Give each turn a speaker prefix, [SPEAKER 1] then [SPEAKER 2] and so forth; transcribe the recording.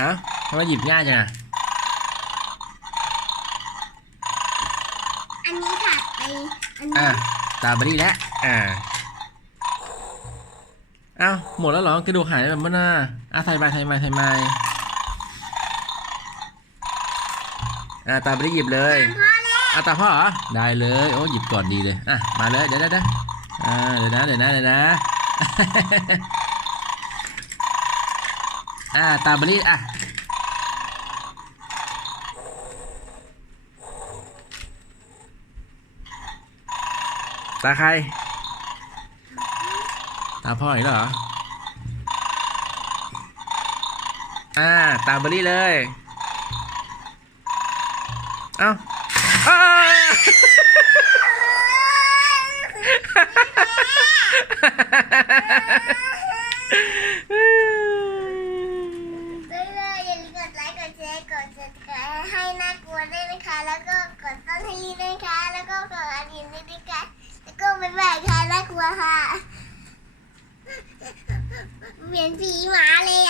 [SPEAKER 1] เอ้าทำไมหยิบง่ายจังอะ
[SPEAKER 2] อันนี้ค่ะไปอันนี้
[SPEAKER 1] อะตาบรี่แล้วอ่าเอ้าหมดแล้วเหรอกระดูกหายแบบเมื่อน่าอะใส่ไปใส่ไปใส่ไปอะตาบรี่หยิบเลย
[SPEAKER 2] พ่อแล้ว
[SPEAKER 1] อะตาพ่อเหรอได้เลยโอ้หยิบก่อนดีเลยอะมาเลยเดี๋ยวเดี๋ยวเดี๋ยวอ่าเดี๋ยวนะเดี๋ยวนะเดี๋ยวนะ อ่าตาบรี่อะตาใคร ตาพ่ออีกแล้วเหรอ อ่า ตาเบอรี่เลย เอ้าอ้า
[SPEAKER 2] ด้วยเลยอย่าลืมกดไลค์กดแชร์กด subscribe ให้น่ากลัวด้วยนะคะ แล้วก็กดต้นให้รีด้วยนะคะ แล้วก็กดอันนี้ด้วยนะคะแล้วก็บ๊ายบายค่ะน่ากลัวค่ะเหมือนผีหมาเลยอะ